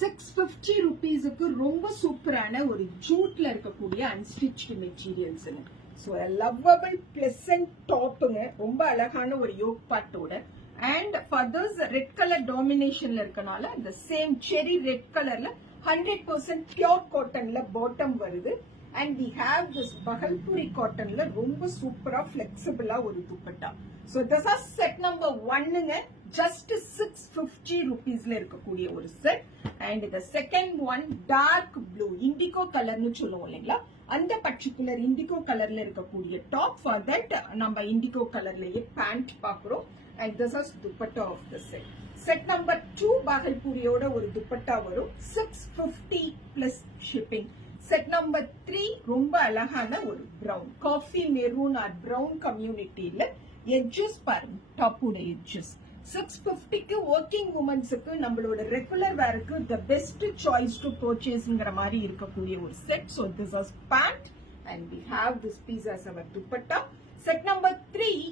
650 rupeesக்கு ரொம்ப சூப்பரான ஒரு ஜூட்ல இருக்கக்கூடிய unstitched materials. So lovable pleasant டாப்புங்க, ரொம்ப அழகான ஒரு யோக் பாட்டோட. அண்ட் ஃபர்தர்ஸ் ரெட் கலர் டாமினேஷன்ல இருக்கனால இந்த சேம் செரி ரெட் கலர்ல 100% பியோர் காட்டன்ல பாட்டம் வருது. And we have this Bhagalpuri காட்டன்ல ரொம்ப சூப்பரா பிளெக்சிபிளா ஒரு dupatta. So this are set number 1ங்க, ஜஸ்ட் 650 rupeesல இருக்கக்கூடிய ஒரு செட். அண்ட் இந்த second one dark blue indigo கலர்னு சொல்லுவோம் இல்லைங்களா, அந்த பர்டிகுலர் இண்டிகோ கலர்ல இருக்கக்கூடிய டாப். ஃபார் தட் நம்ம இண்டிகோ கலர்லயே பேண்ட் பாக்குறோம். And this is dupatta of the set. Set number 2 பாகல்பூரியோட ஒரு துப்பட்டா வரும், 650 பிளஸ் ஷிப்பிங். செட் நம்பர் 3 ரொம்ப அழகான ஒரு brown, coffee maroon or brown கம்யூனிட்டியில எட்ஜஸ் பாருங்க, டாப்போட எட்ஜஸ் 650க்கு ஒர்க்கிங் உமன்ஸுக்கு நம்மளோட ரெகுலர் வேருக்கு த பெஸ்ட் சாய்ஸ் டு பர்ச்சேஸ்ங்கிற மாதிரி இருக்கக்கூடிய ஒரு set. So this is pant and we have this piece as our dupatta. Set number 3